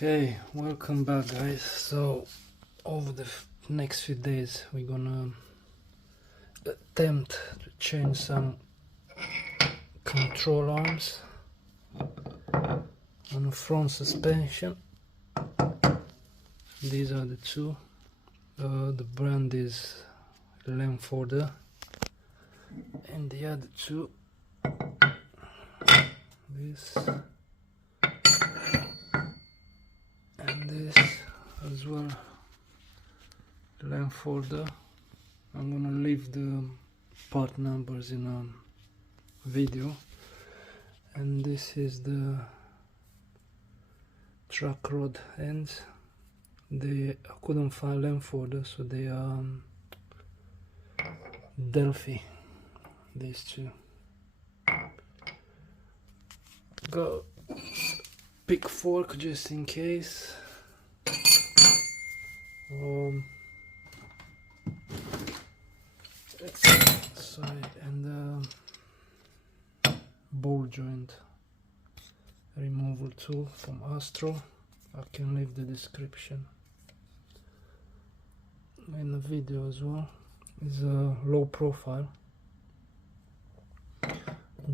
Okay, welcome back guys. So over the next few days we're gonna attempt to change some control arms on the front suspension. These are the two. The brand is Lamforder, and the other two, this and this as well, Lamforder. I'm gonna leave the part numbers in a video. And this is the track rod ends. I couldn't find Lamforder, so they are Delphi, these two. Got pick fork just in case. Sorry, and ball joint removal tool from Astro. I can leave the description in the video as well. It's a low profile.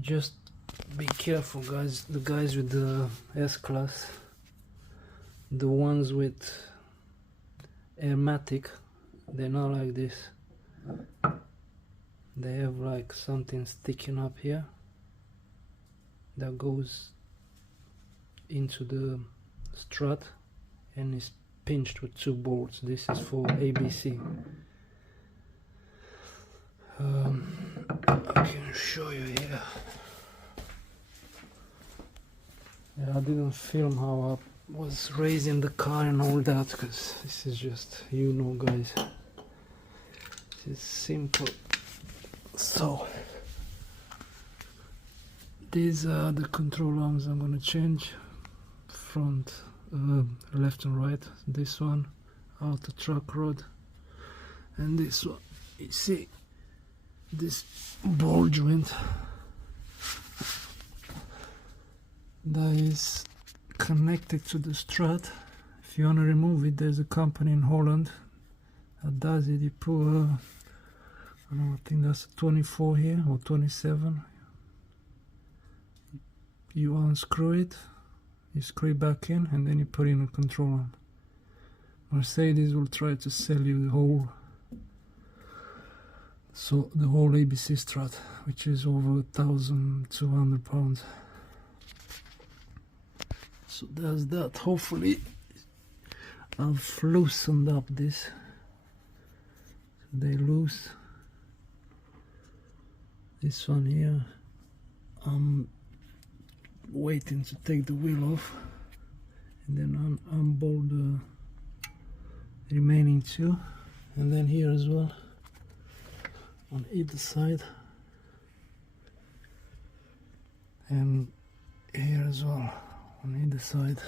Just be careful guys, the guys with the S-Class, the ones with Airmatic, they're not like this. They have like something sticking up here that goes into the strut and is pinched with two bolts. This is for ABC. I can show you here. Yeah, I didn't film how I was raising the car and all that, because this is just, you know guys, this is simple. So these are the control arms I'm gonna change. Front, left and right. This one, outer track rod, and this one. You see this ball joint that is connected to the strut. If you want to remove it, there's a company in Holland that does it. You put I don't know, I think that's a 24 here or 27. You unscrew it, you screw it back in, and then you put in a control arm. Mercedes will try to sell you the whole ABC strut, which is over 1,200 pounds. So that's that. Hopefully I've loosened up this, so they loose. This one here, I'm waiting to take the wheel off, and then unbolt the remaining two, and then here as well on either side, and here as well on either side.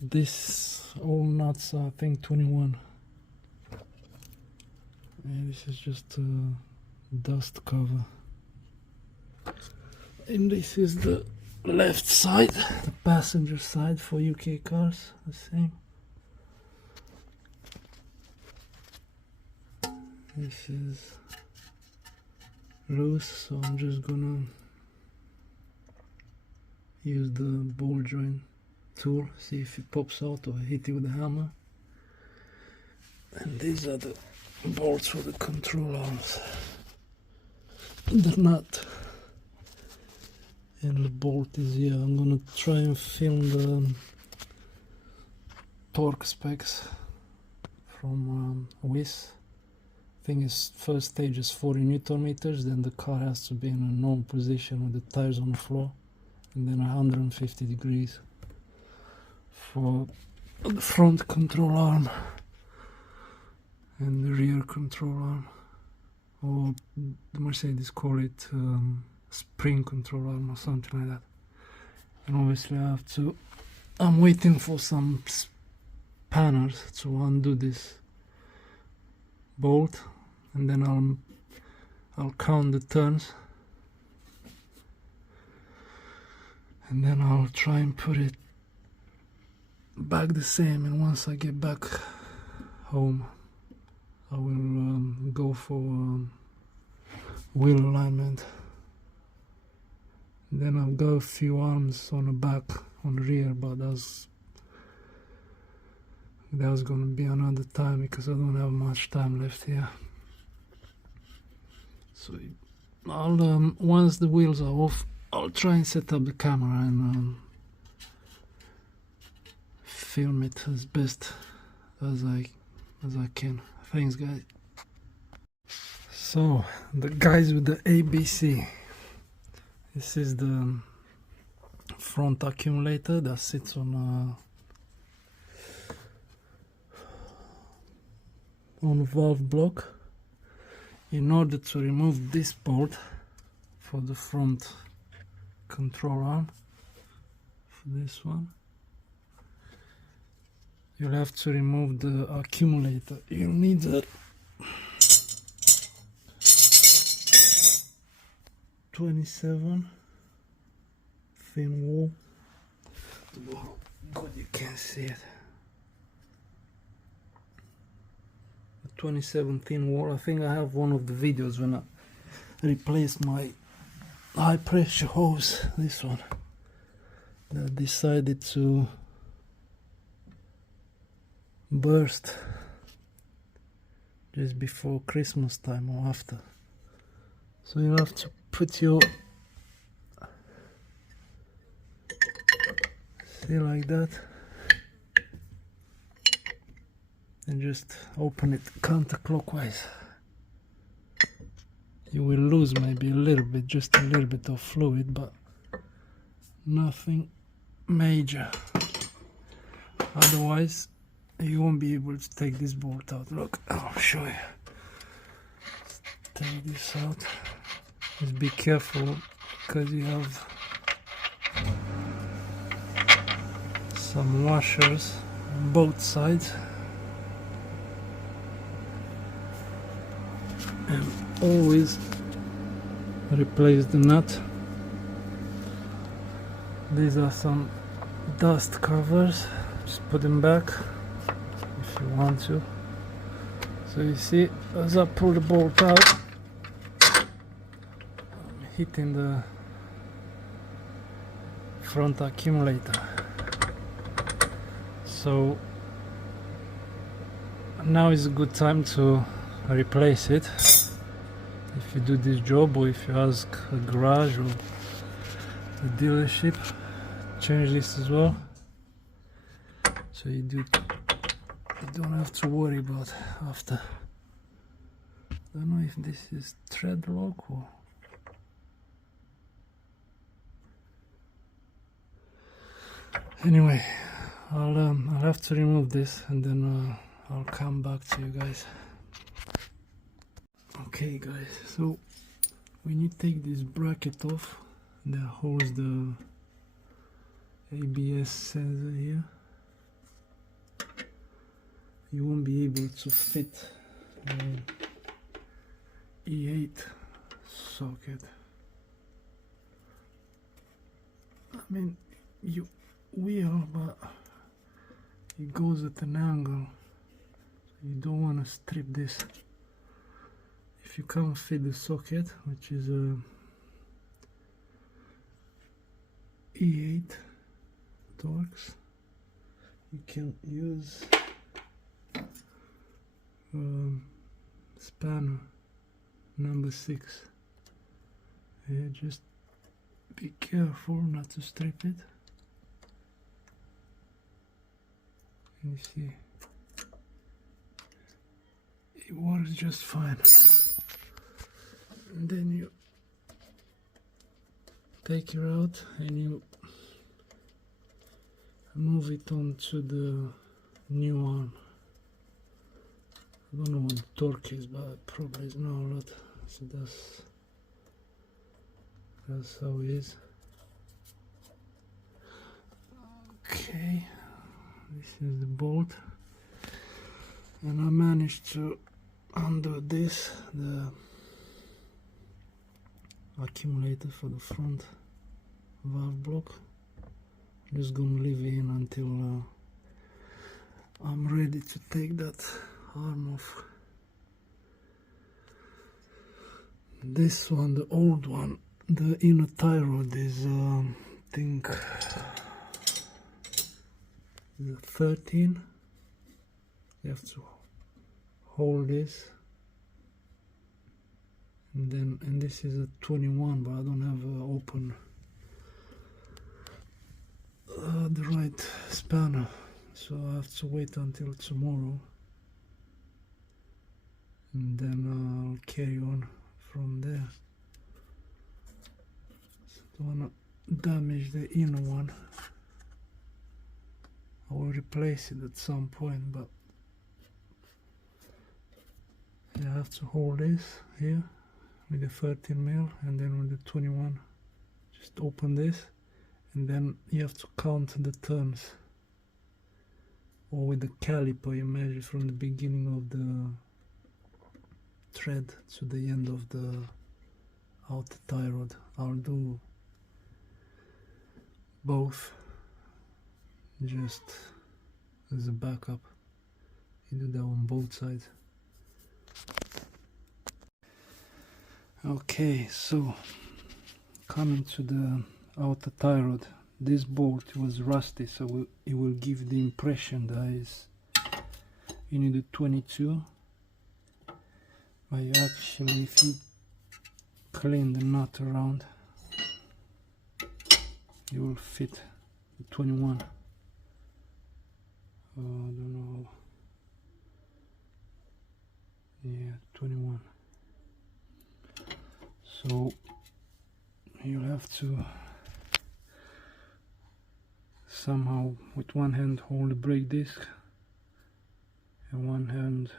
This all nuts are, I think, 21. And this is just a dust cover. And this is the left side, the passenger side for UK cars, the same. This is loose, so I'm just gonna use the ball joint tool, see if it pops out or hit it with a hammer. And these are the bolts for the control arms. The nut and the bolt is here. I'm gonna try and film the torque specs from WIS. I think its first stage is 40 Newton meters, then the car has to be in a normal position with the tires on the floor, and then 150 degrees for the front control arm and the rear control arm, or the Mercedes call it spring control arm or something like that. And obviously I'm waiting for some spanners to undo this bolt, and then I'll count the turns, and then I'll try and put it back the same, and once I get back home I will go for wheel alignment. Then I've got a few arms on the back, on the rear, but that's gonna be another time because I don't have much time left here. So I'll once the wheels are off, I'll try and set up the camera and film it as best as I can. Thanks, guys. So the guys with the ABC. This is the front accumulator that sits on valve block. In order to remove this bolt for the front control arm, for this one, you'll have to remove the accumulator. You'll need a 27 thin wall. God, you can't see it. 27 thin wall. I think I have one of the videos when I replaced my high pressure hose, this one, that decided to burst just before Christmas time or after. So you have to put your, see, like that, and just open it counterclockwise. You will lose maybe a little bit, just a little bit of fluid, but nothing major. Otherwise you won't be able to take this bolt out. Look, I'll show you. Let's take this out. Just be careful because you have some washers on both sides, and always replace the nut. These are some dust covers, just put them back if you want to. So you see, as I pull the bolt out, I'm hitting the front accumulator. So now is a good time to replace it. If you do this job, or if you ask a garage or a dealership, change this as well. So you don't have to worry about after. I don't know if this is thread lock or. Anyway, I'll have to remove this and then I'll come back to you guys. Okay guys, so when you take this bracket off that holds the ABS sensor here, you won't be able to fit the E8 socket. I mean, you will, but it goes at an angle. You don't want to strip this. If you can't fit the socket, which is a E8 Torx, you can use spanner number 6. Yeah, just be careful not to strip it. You see, it works just fine. And then you take it out and you move it onto the new arm. I don't know what the torque is, but probably is not a lot. So that's how it is. Okay, this is the bolt, and I managed to undo this, the accumulator for the front valve block. I'm just gonna leave it in until I'm ready to take that arm off. This one, the old one, the inner tie rod is I think 13. You have to hold this, and this is a 21, but I don't have open the right spanner, so I have to wait until tomorrow, and then I'll carry on from there. So don't wanna damage the inner one. I will replace it at some point, but yeah, I have to hold this here with the 13mm, and then with the 21 just open this, and then you have to count the turns, or with the caliper you measure from the beginning of the thread to the end of the outer tie rod. I'll do both just as a backup. You do that on both sides. Okay, so coming to the outer tie rod, this bolt was rusty, so it will give the impression that you need a 22, but you actually, if you clean the nut around, you will fit the 21. I don't know. Yeah, 21. So you'll have to somehow with one hand hold the brake disc and one hand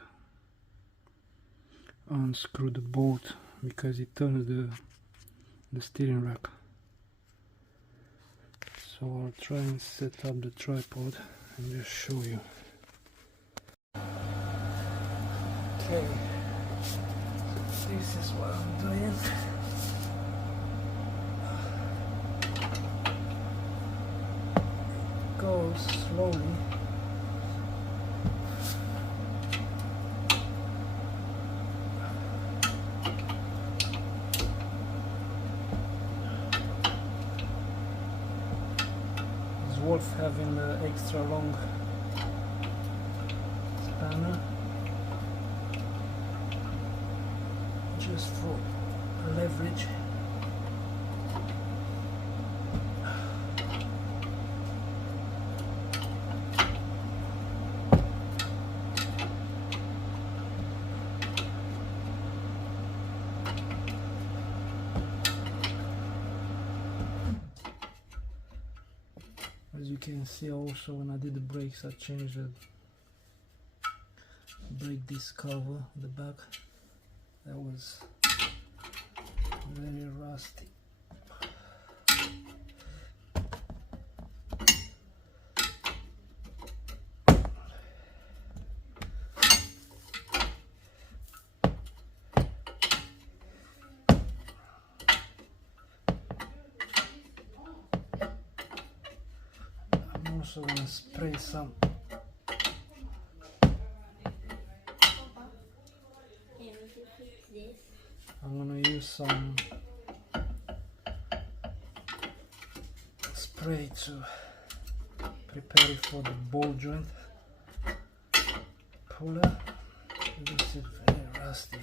unscrew the bolt, because it turns the steering rack. So I'll try and set up the tripod and just show you. Okay, so this is what I'm doing. Go slowly. It's worth having the extra long spanner just for leverage. As you can see, also when I did the brakes, I changed the brake disc cover, the back. That was very rusty. I'm also gonna spray some. I'm gonna use some spray to prepare it for the ball joint puller. This is very rusty.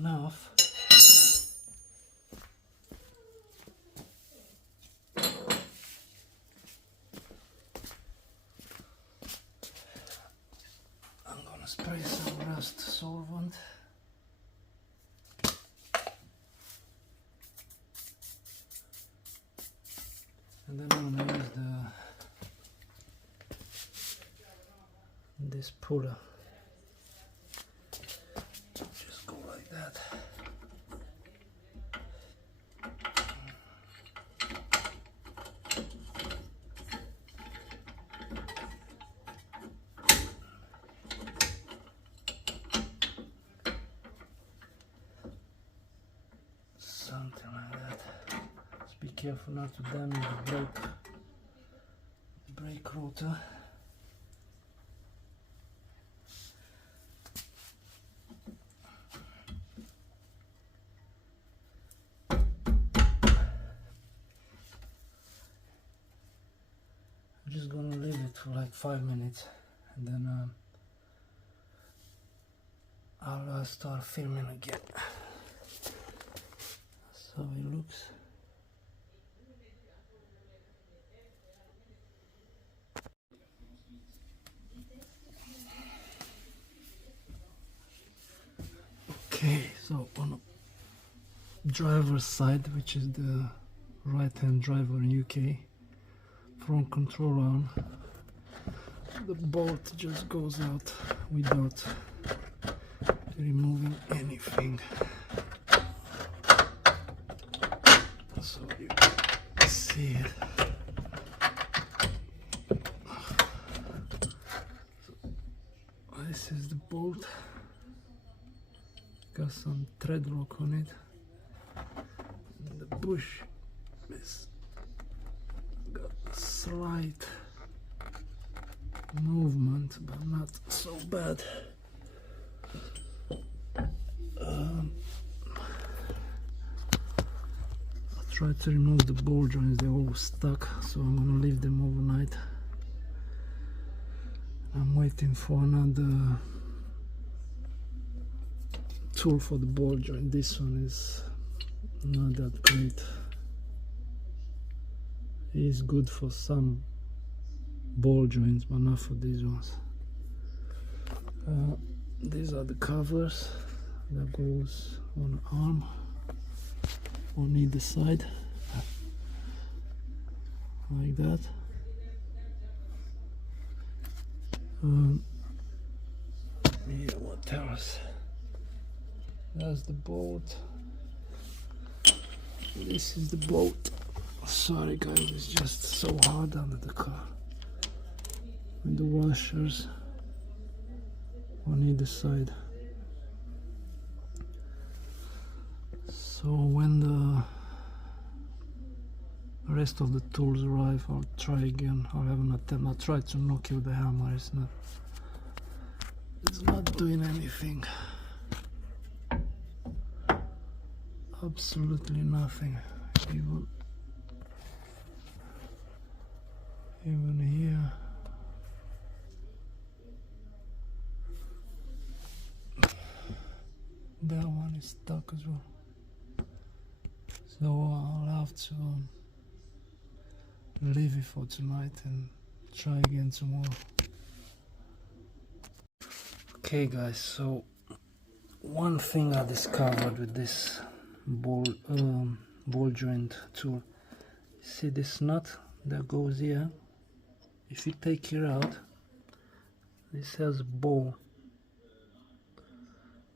Enough. I'm gonna spray some rust solvent. And then I'm gonna use this puller. Just go like that. Something like that. Just be careful not to damage the brake rotor. I'm just gonna leave it for like 5 minutes and then I'll start filming again. That's how it looks. Okay, so on the driver's side, which is the right-hand driver in UK, front control arm, the bolt just goes out without removing anything. So you can see it. So this is the bolt. Got some thread lock on it. And the bush is got a slight movement, but not so bad. I'll try to remove the ball joints, they're all stuck, so I'm gonna leave them overnight. I'm waiting for another tool for the ball joint. This one is not that great. It is good for some ball joints, but not for these ones. These are the covers that goes on the arm on either side, like that. Yeah, what else? That's the bolt. This is the bolt. Sorry guys, it's just so hard under the car. And the washers on either side. So when the rest of the tools arrive, I'll try again. I'll have an attempt. I'll try to knock you with the hammer. It's not doing anything. Absolutely nothing. Even here. That one is stuck as well. So I'll have to leave it for tonight and try again tomorrow. Okay guys, so one thing I discovered with this ball joint tool, see this nut that goes here? If you take it out, this has a ball.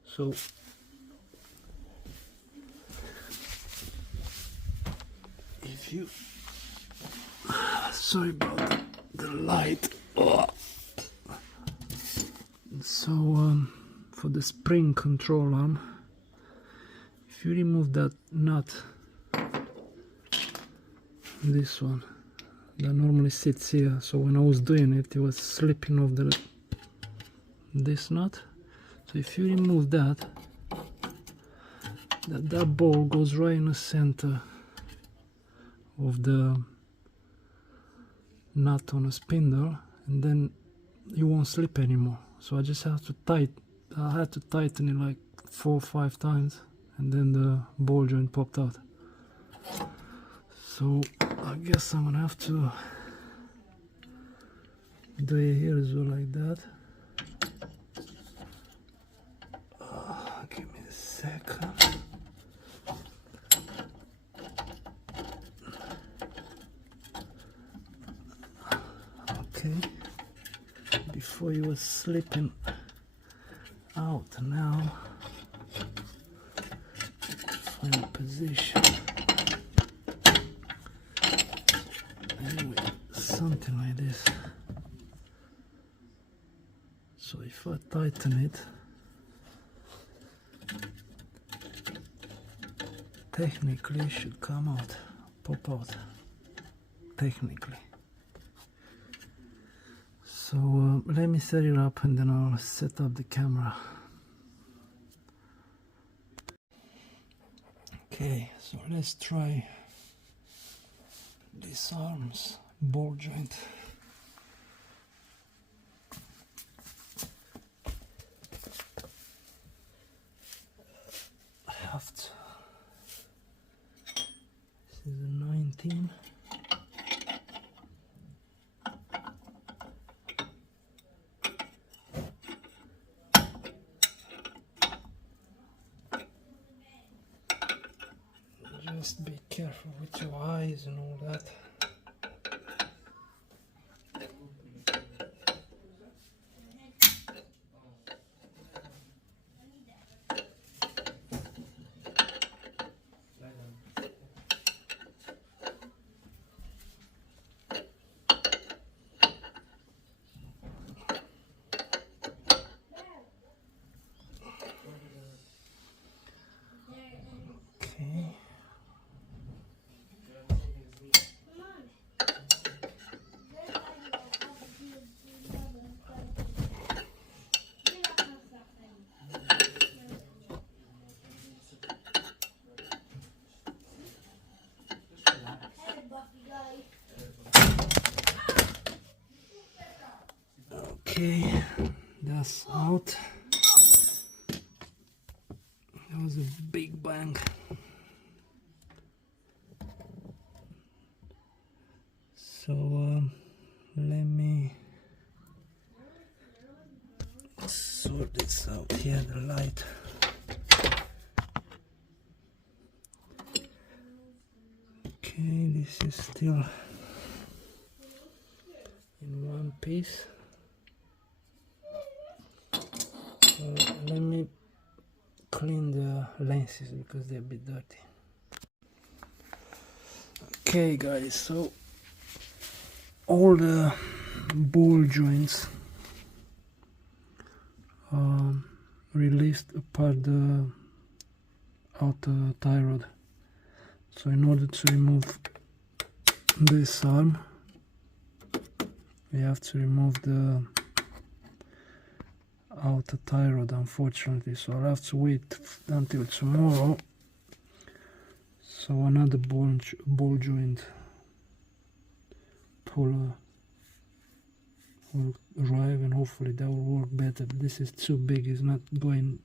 So if you, sorry about the light. So for the spring control arm, if you remove that nut, this one that normally sits here, so when I was doing it, it was slipping off this nut. So if you remove that, that ball goes right in the center of the nut on a spindle, and then you won't slip anymore. So I just have to I had to tighten it like 4 or 5 times, and then the ball joint popped out. So I guess I'm gonna have to do it here as well, like that. Give me a second. Okay, Before he was slipping out. Now find position. Anyway, something like this. So if I tighten it, technically it should come out, pop out, technically. So let me set it up and then I'll set up the camera. Okay, so let's try this arm's ball joint. I have to. This is a 19. Just be careful with your eyes and all that. Okay. Okay, that's out. That was a big bang. So let me sort this out here, the light. Okay, this is still in one piece. Let me clean the lenses because they're a bit dirty. Okay guys, so all the ball joints released apart the outer tie rod. So in order to remove this arm, we have to remove the outer tie rod, unfortunately, so I'll have to wait until tomorrow. So another ball joint puller will arrive and hopefully that will work better. But this is too big, it's not going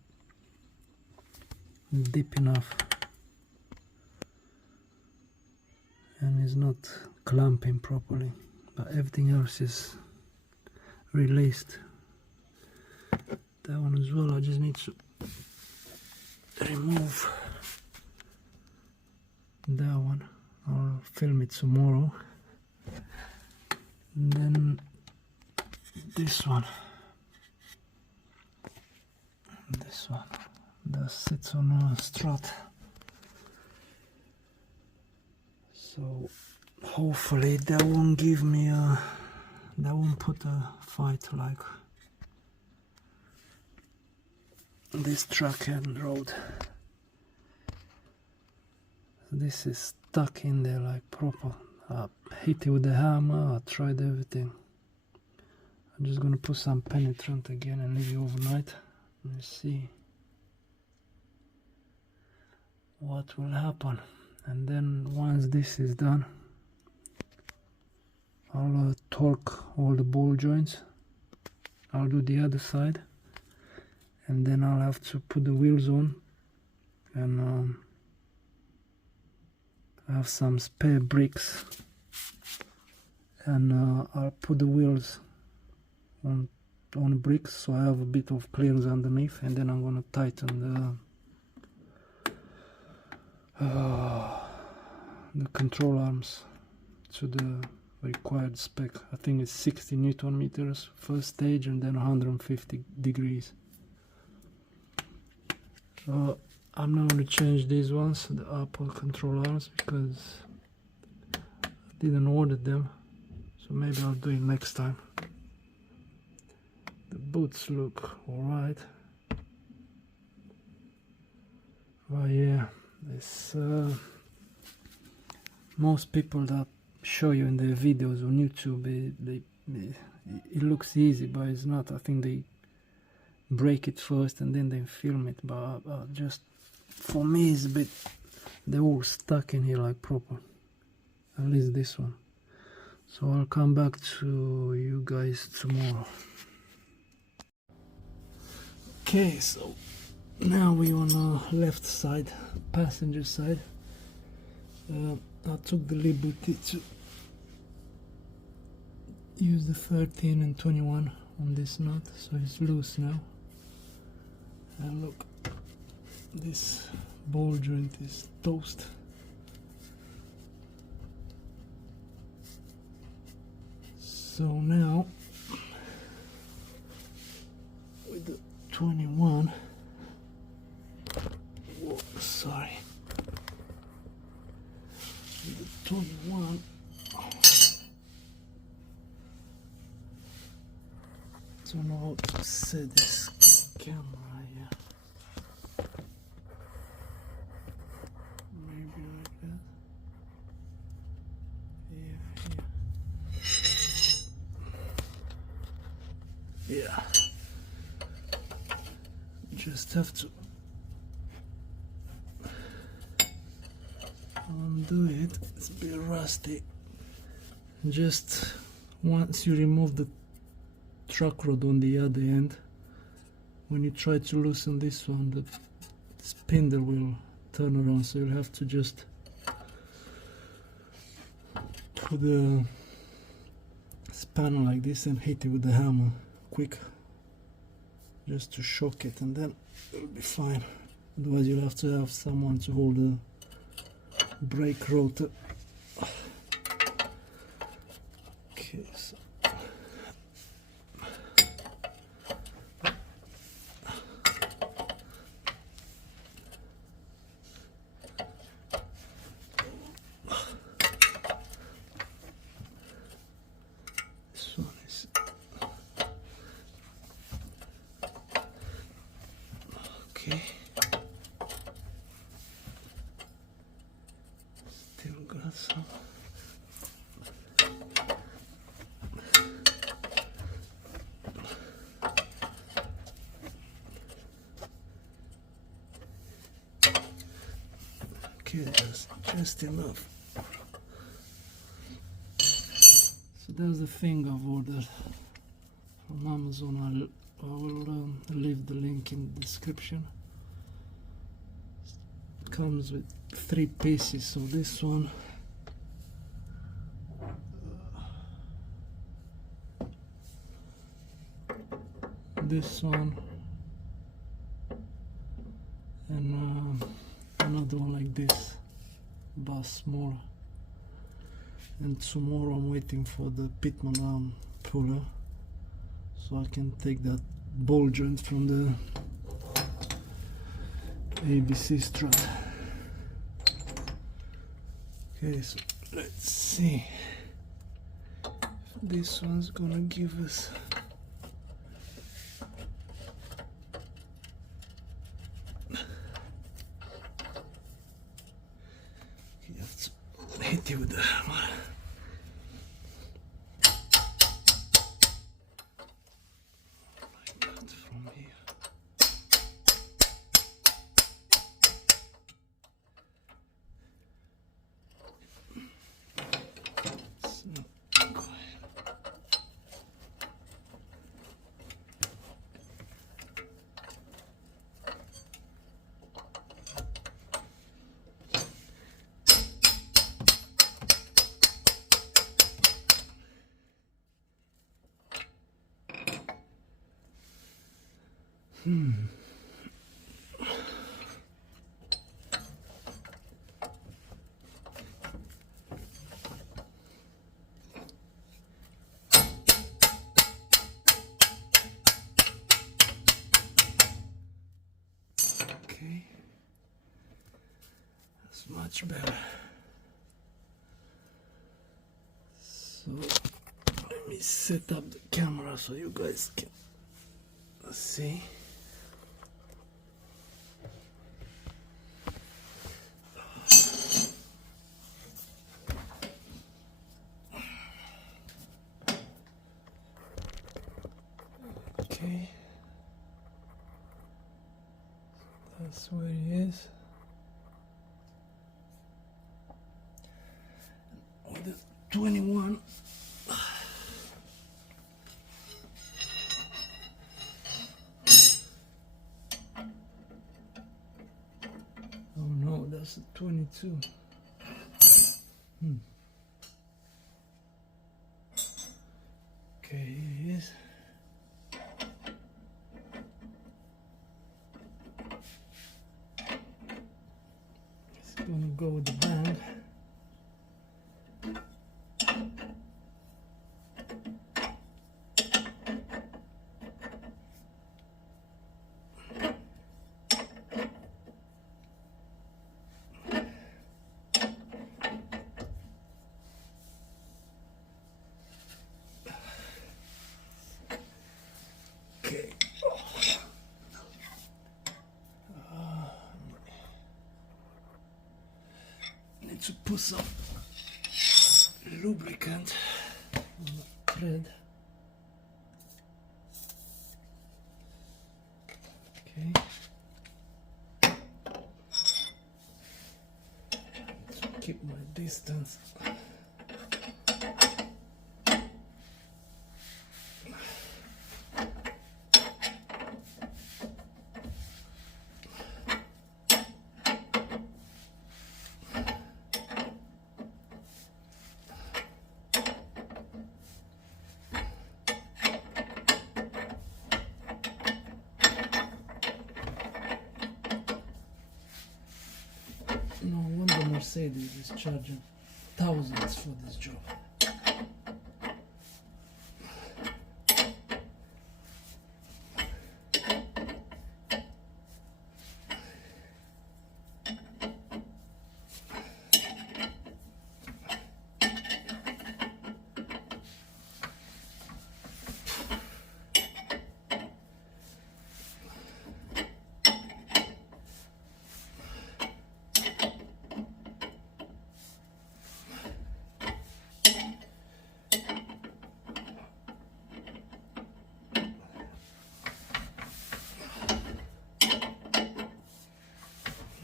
deep enough and it's not clamping properly, but everything else is released. That one as well, I just need to remove that one. I'll film it tomorrow. And then this one that sits on a strut. So hopefully that won't give me a, that won't put a fight like this track and road. This is stuck in there like proper. I hit it with the hammer, I tried everything. I'm just gonna put some penetrant again and leave it overnight and see what will happen. And then once this is done, I'll torque all the ball joints. I'll do the other side, and then I'll have to put the wheels on, and I have some spare bricks, and I'll put the wheels on bricks so I have a bit of clearance underneath, and then I'm gonna tighten the control arms to the required spec. I think it's 60 Newton meters first stage and then 150 degrees. So I'm not going to change these ones, the Apple controllers, because I didn't order them, so maybe I'll do it next time. The boots look alright. But yeah, it's most people that show you in their videos on YouTube, it looks easy, but it's not. I think they break it first and then they film it, but just for me it's a bit, they're all stuck in here like proper, at least this one. So I'll come back to you guys tomorrow. Okay, so now we're on the left side, passenger side. I took the liberty to use the 13 and 21 on this nut, so it's loose now. And look, this ball joint is toast. So now with the 21, whoa, sorry, with the 21, I don't know how to set this camera here. Maybe like that. Yeah. Just have to undo it. It's a bit rusty. Just once you remove the truck rod on the other end, when you try to loosen this one, the spindle will turn around, so you'll have to just put the spanner like this and hit it with the hammer quick, just to shock it, and then it'll be fine. Otherwise you'll have to have someone to hold the brake rotor. Okay, so this one is okay. Still got some. Okay, that's just enough. So that's the thing I've ordered from Amazon. I will leave the link in the description. It comes with 3 pieces, so this one, this one, and another one like this, but smaller. And tomorrow I'm waiting for the Pitman arm puller, so I can take that ball joint from the ABC strut. Okay, so let's see if this one's gonna give us you have to hit it with the hammer. much better. So let me set up the camera so you guys can see. Okay, that's where he is. With the 21. Oh no, that's a 22. Okay, here he is. It's gonna go with the band. Okay. Need to put some lubricant on the thread. Okay. To keep my distance. No wonder Mercedes is charging thousands for this job.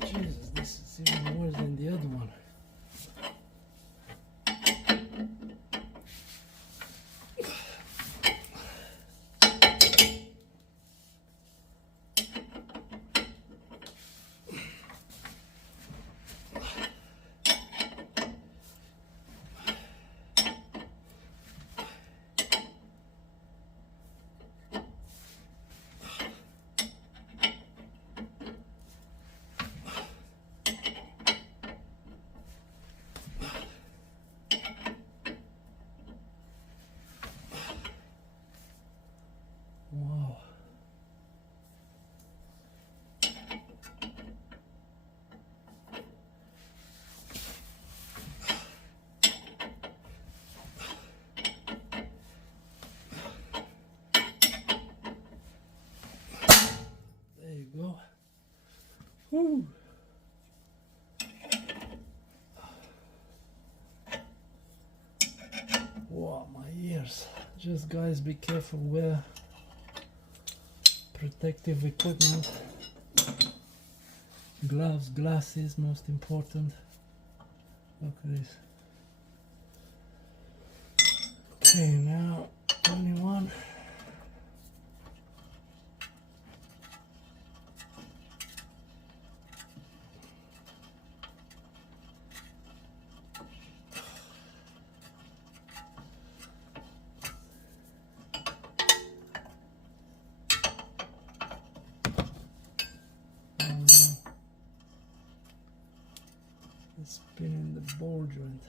Jesus, this is even worse than the other one. Wow. There you go. Woo. Wow, my ears. Just guys, be careful, wear protective equipment, gloves, glasses, most important. Look at this. Okay, now 21. Spinning the ball joint.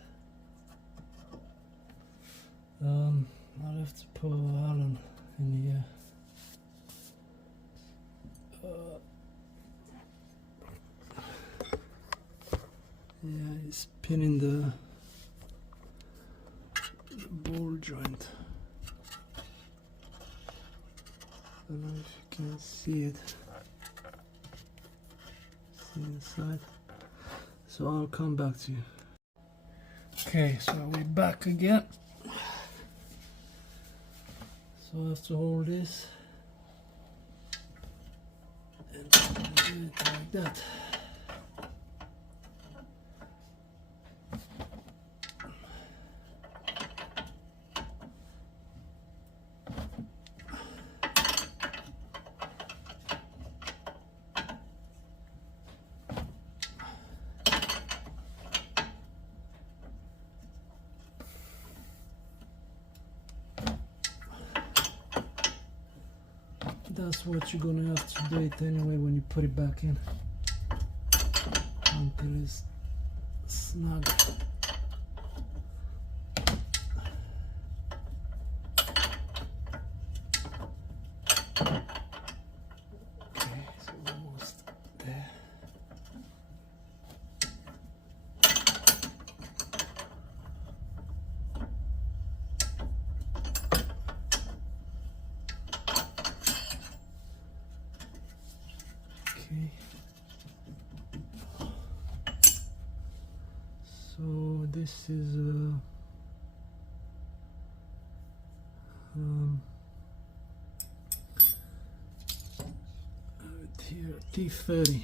I'll have to put Allen in here. Yeah. pinning the ball joint. I don't know if you can see it. See inside. So I'll come back to you. Okay, so we're back again. So I have to hold this and do it like that. That's what you're gonna have to do it anyway when you put it back in, until it's snug. Okay, so almost there. Okay. So this is here T30.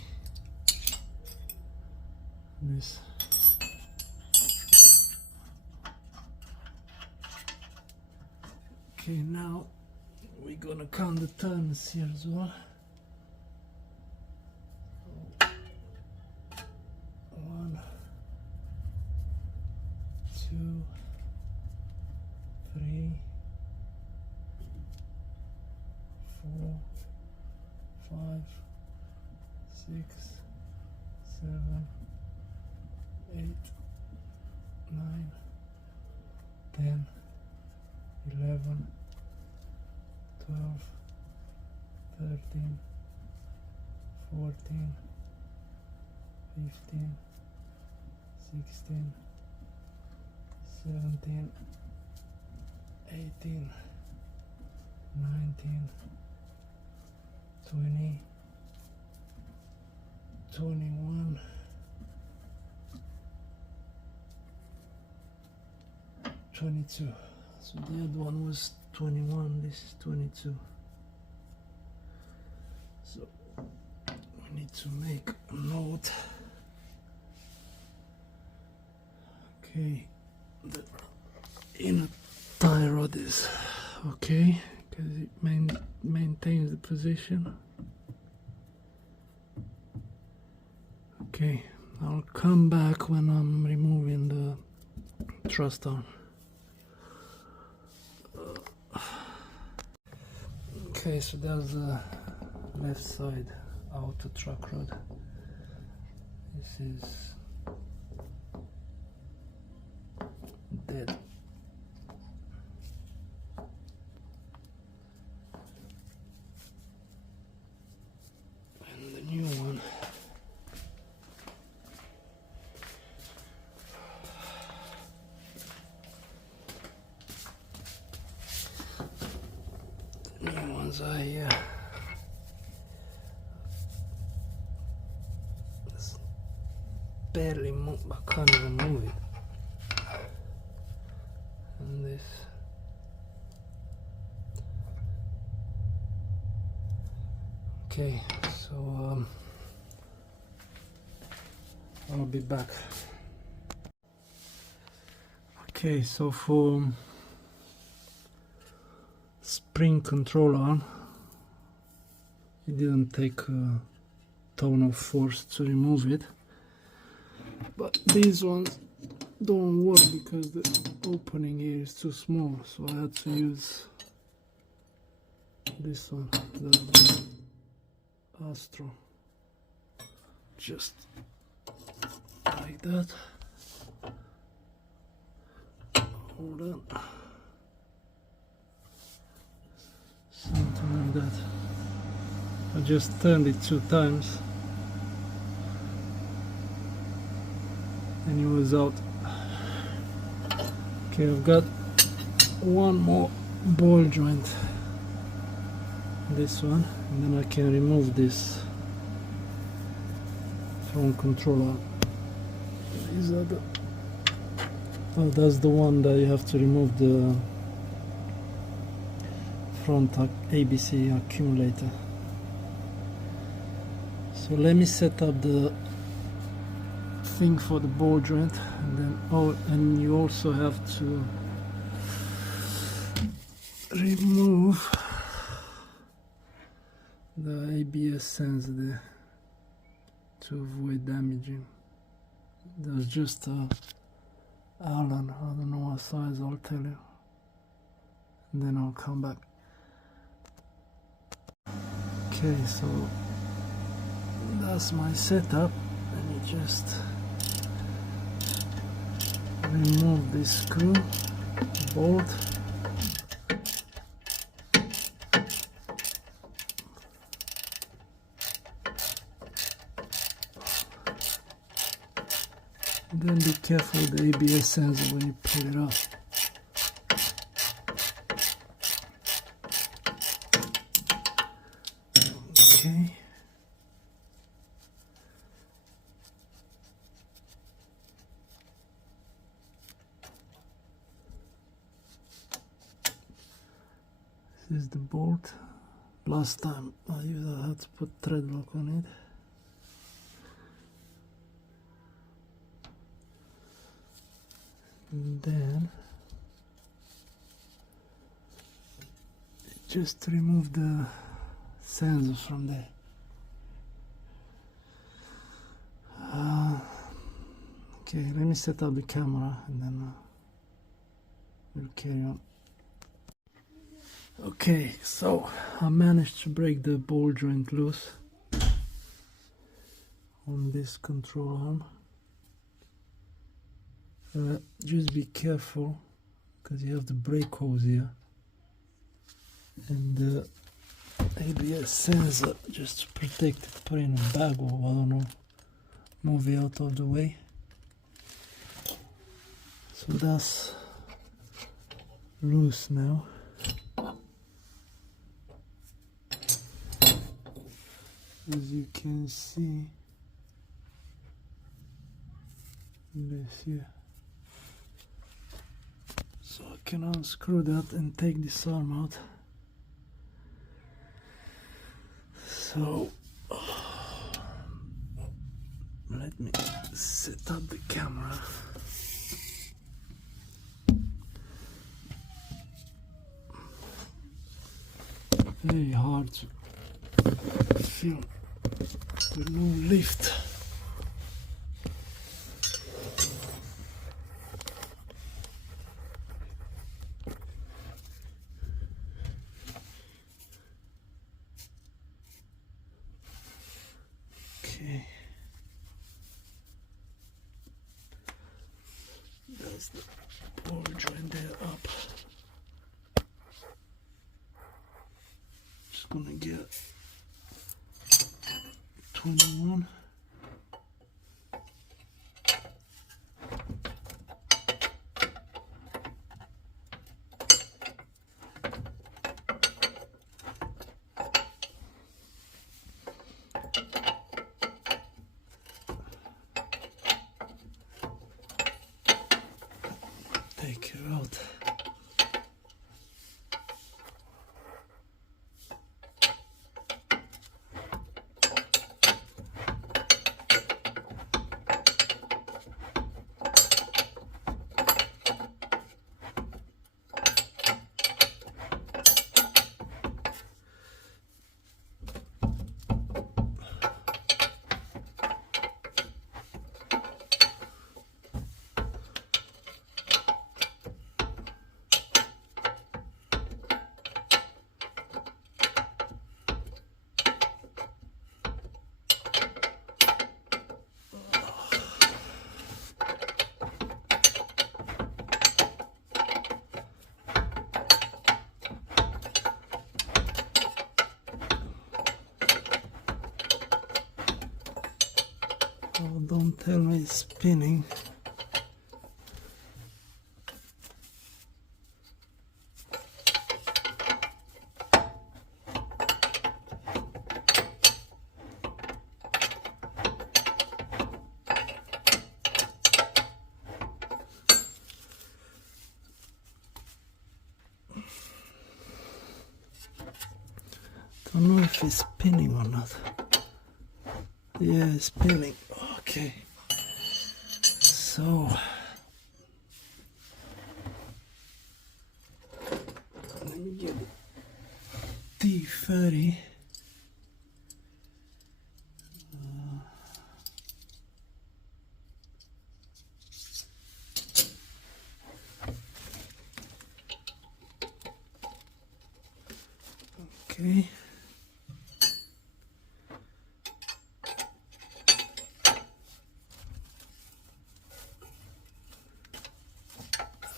This. Okay, now we're gonna count the turns here as well. 1, 2, 3, 4, 5, 6, 7, 8, 9, 10, 11, 12, 13, 14, 15, 16, 17, 18, 19, 20, 21, 22. So the other one was 21, this is 22. So we need to make a note. Okay, the inner tie rod is okay because it maintains the position. Okay, I'll come back when I'm removing the truss arm. Okay, so there's the left side outer truck rod. This is dead. And the new one are here. It's barely move, I can't even move it. And this. Okay, so I'll be back. Okay, so for spring control arm, it didn't take a ton of force to remove it, but these ones don't work because the opening here is too small, so I had to use this one, the Astro, just like that. Hold on. Something like that. I just turned it 2 times and and he was out. Okay, I've got one more ball joint, this one, and then I can remove this from controller. These are the, oh, that's the one that you have to remove the front ABC accumulator. So let me set up the thing for the ball joint, and then, oh, and you also have to remove the ABS sensor there to avoid damaging. There's just a Allen, I don't know what size, I'll tell you, and then I'll come back. Okay, so that's my setup. Let me just remove this screw, bolt. Then be careful with the ABS sensor when you pull it off. Okay. This is the bolt. Last time I had to put thread lock on it. And then just remove the sensor from there. Okay, let me set up the camera and then we'll carry on. Okay, so I managed to break the ball joint loose on this control arm. Just be careful because you have the brake hose here and the ABS sensor, just to protect it, put in a bag or I don't know, move it out of the way. So that's loose now. As you can see, this here. So I can unscrew that and take this arm out. So let me set up the camera. Very hard to film with no lift. Okay, that's the ball joint there up. Just gonna get 21. Take her out. Oh, don't tell me it's spinning. don't know if it's spinning or not. Yeah, it's spinning. Okay. So let me get the T30. Okay.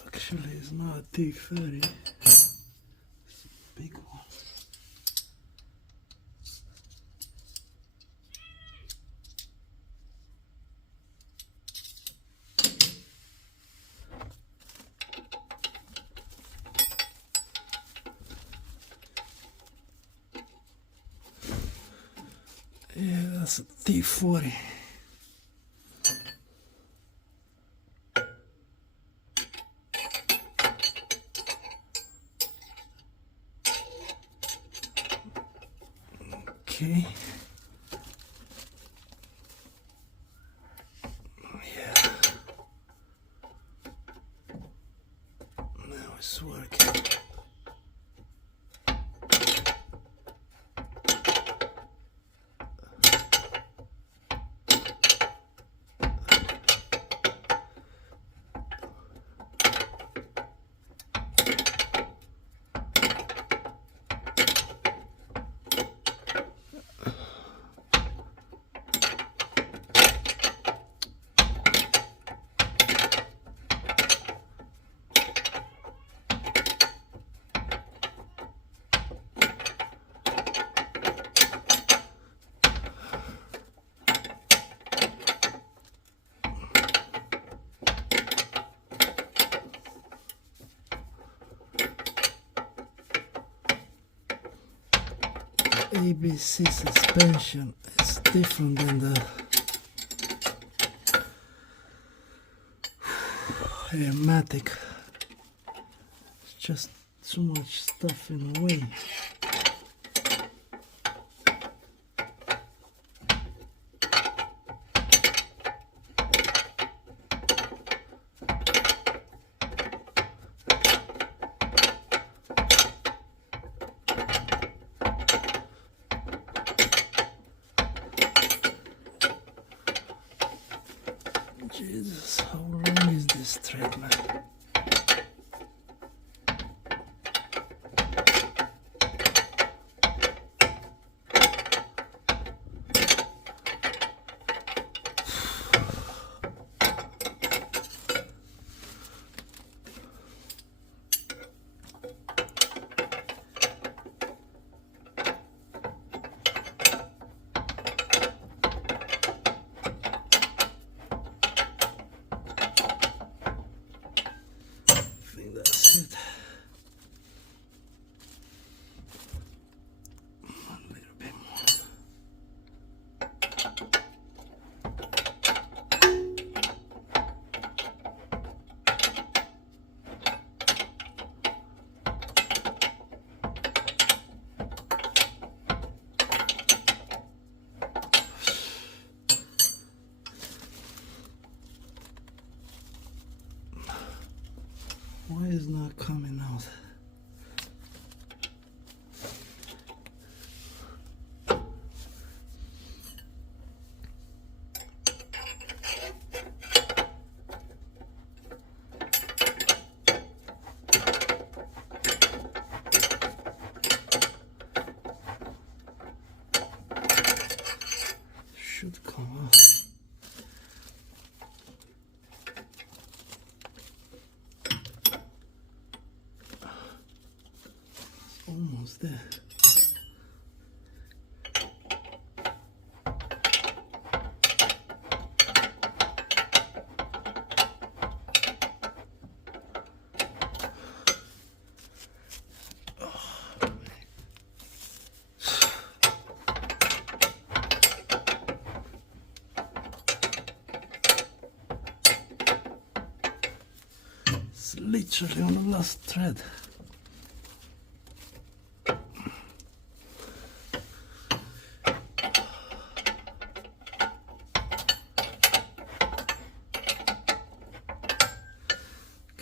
Actually, it's not a T30. It's a big one. Yeah, that's a T40. Okay. Yeah. Now it's working. ABC suspension is different than the Airmatic. It's just too much stuff in the way. Jesus, how long is this thread, man? That's it. A little bit more. Why is it not coming out? Should come out. Almost there. It's literally on the last thread.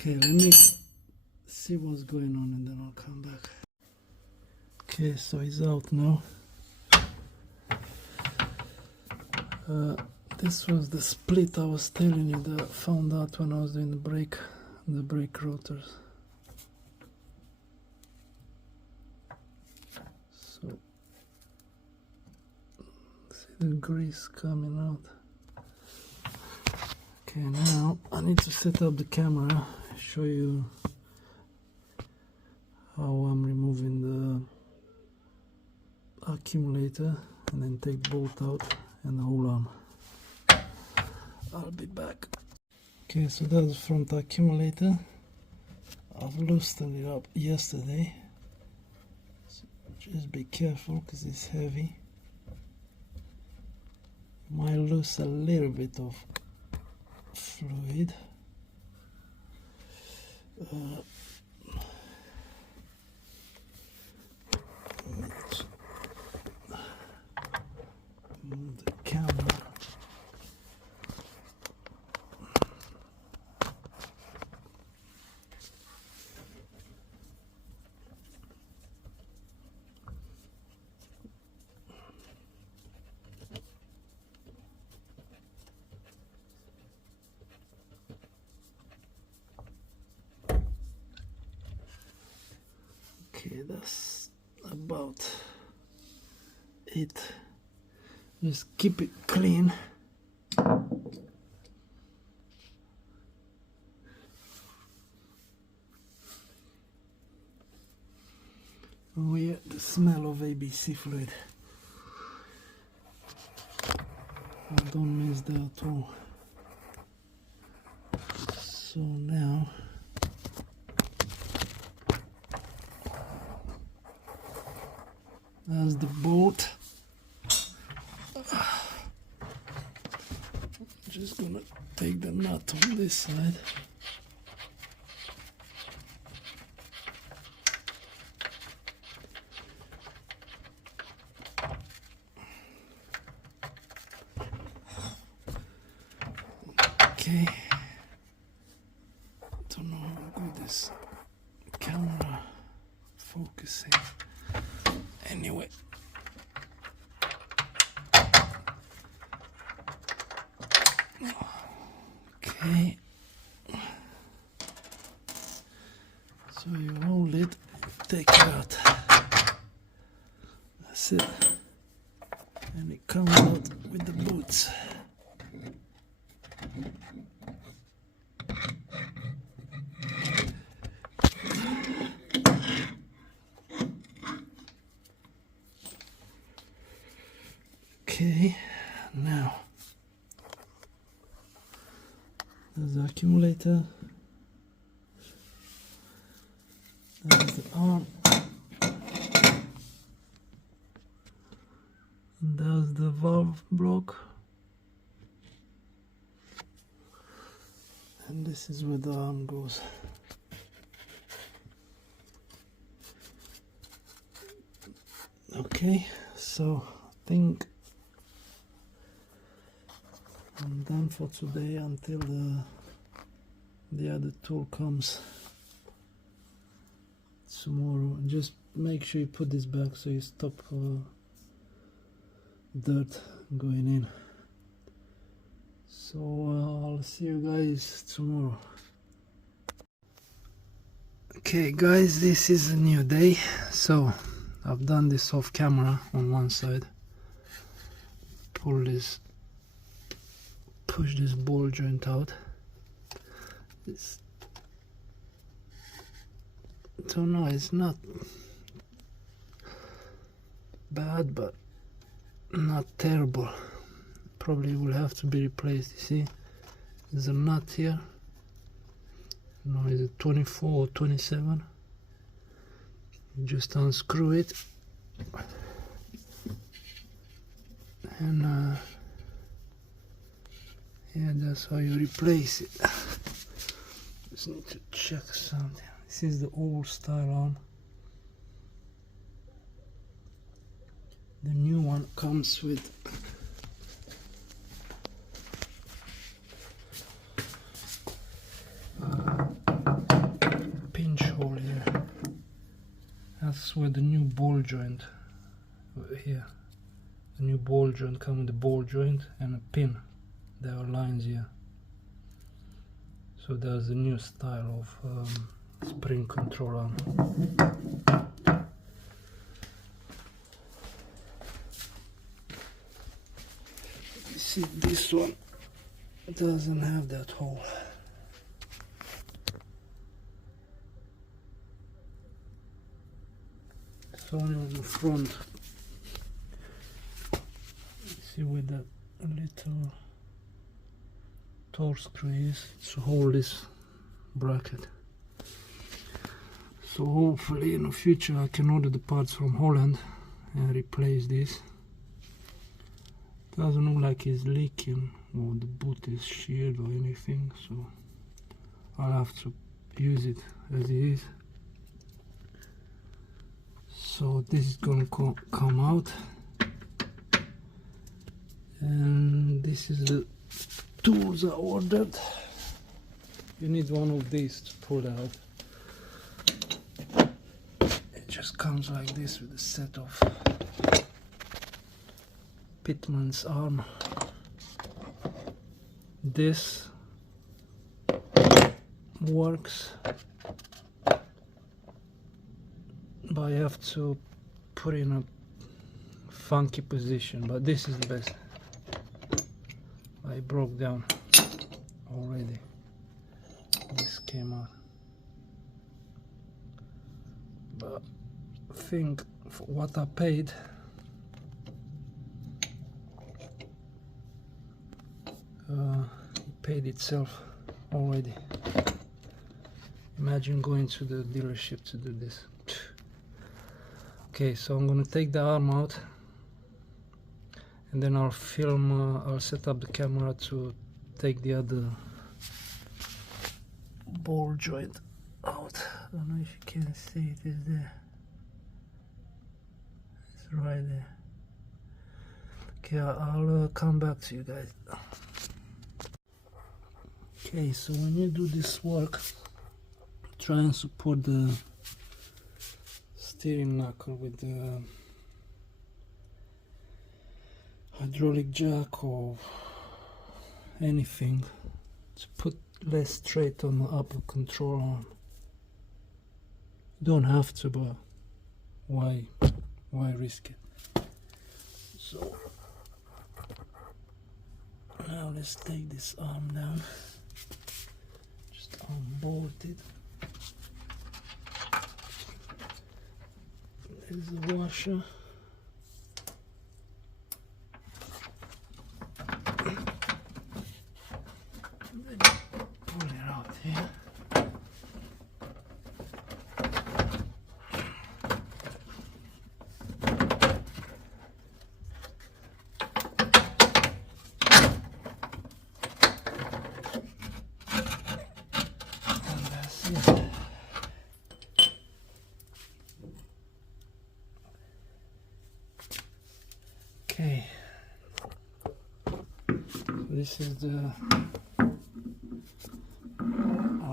Okay, let me see what's going on and then I'll come back. Okay, so it's out now. This was the split I was telling you that I found out when I was doing the brake rotors. So, see the grease coming out. Okay, now I need to set up the camera, show you how I'm removing the accumulator, and then take the bolt out and the whole arm. I'll be back. Okay, so that's the front accumulator. I've loosened it up yesterday, so just be careful because it's heavy. Might lose a little bit of fluid. Move the camera. Okay, that's about it. Just keep it clean. Oh yeah, the smell of ABC fluid. I don't miss that at all. So now that's the bolt. Just gonna take the nut on this side. Okay. Don't know how good this camera focusing. Anyway. Okay. So you hold it, take it out. That's it. And it comes out with the boots. Okay, now there's the accumulator, there's the arm, and there's the valve block, and this is where the arm goes. Okay, so I think I'm done for today until the other tool comes tomorrow. Just make sure you put this back so you stop dirt going in. So I'll see you guys tomorrow. Okay guys, this is a new day. So I've done this off camera on one side. Pull this, push this ball joint out. This, don't know, it's not bad but not terrible. Probably will have to be replaced. You see, there's a nut here. No, is it 24 or 27? You just unscrew it and yeah, that's how you replace it. Just need to check something. This is the old style arm. The new one comes with new ball joint here. A new ball joint comes with the ball joint and a pin. There are lines here. So there's a new style of spring control arm. You see, this one doesn't have that hole. It's only on the front. See with that little torque screw is to hold this bracket. So hopefully in the future I can order the parts from Holland and replace this. Doesn't look like it's leaking or the boot is sheared or anything, so I'll have to use it as it is. So this is gonna come out, and this is the tools I ordered. You need one of these to pull out. It just comes like this with a set of Pitman's arm. This works, but I have to put in a funky position, but this is the best. I broke down already. This came out, but I think for what I paid, it paid itself already. Imagine going to the dealership to do this. Okay, so I'm gonna take the arm out, and then I'll film, I'll set up the camera to take the other ball joint out. I don't know if you can see it, is there. It's right there. Okay, I'll come back to you guys. Okay, so when you do this work, try and support the steering knuckle with the hydraulic jack or anything to put less straight on the upper control arm. You don't have to, but why risk it? So now let's take this arm down. Just unbolt it. There's the washer. Then pull it out here. And that's it. Okay, this is the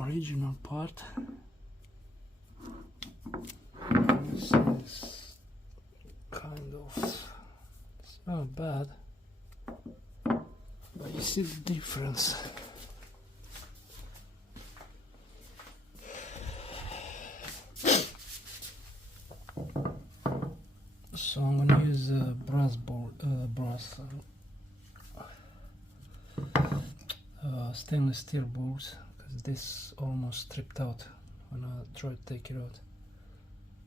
original part. This is kind of, it's not bad, but you see the difference. So I'm gonna use stainless steel bolts, because this almost stripped out when I tried to take it out.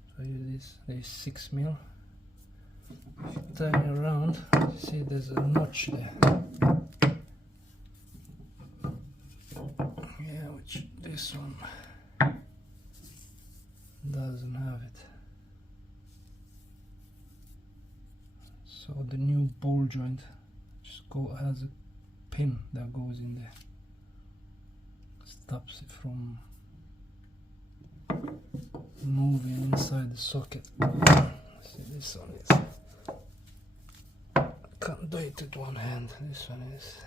So I use this. There's 6 mil. If you turn it around, you see there's a notch there. Yeah, which this one doesn't have it. So the new ball joint just has a pin that goes in there, stops it from moving inside the socket. See, this one is, I can't do it with one hand. This one is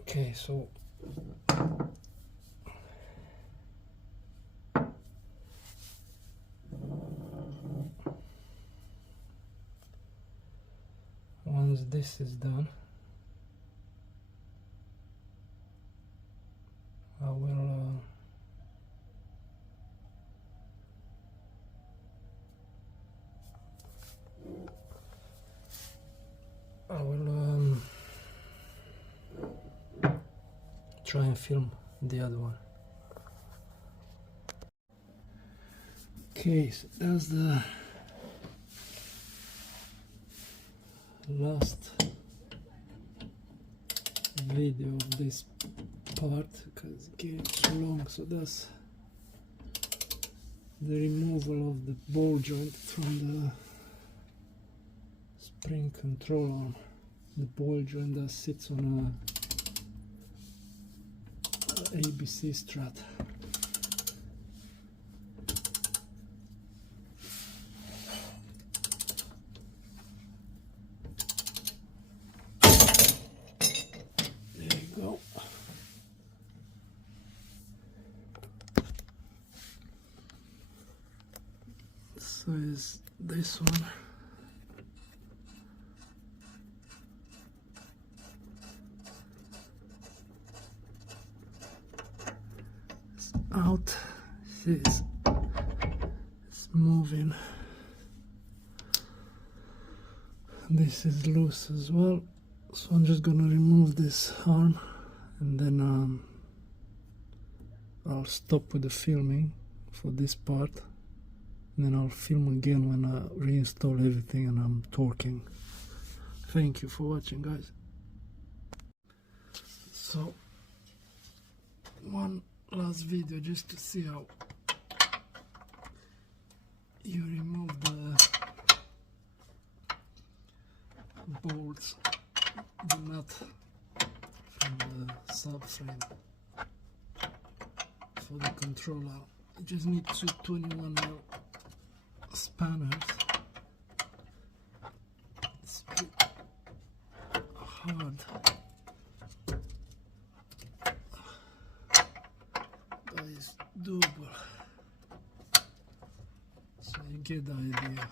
okay. So this is done, I will try and film the other one. Okay, so that's the last video of this part because it gets too long. So that's the removal of the ball joint from the spring control arm. The ball joint that sits on a ABC strut. There you go. So is this one. Out, it's moving. This is loose as well, so I'm just gonna remove this arm and then I'll stop with the filming for this part, and then I'll film again when I reinstall everything and I'm torquing. Thank you for watching, guys. So one last video just to see how you remove the bolts, the nut from the subframe for the controller. You just need 221 spanners. It's a bit hard. Is doable, so you get the idea.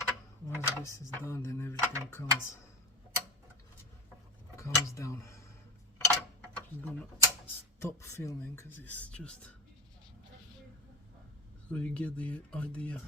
Once this is done, then everything comes down. I'm gonna stop filming because it's just so you get the idea.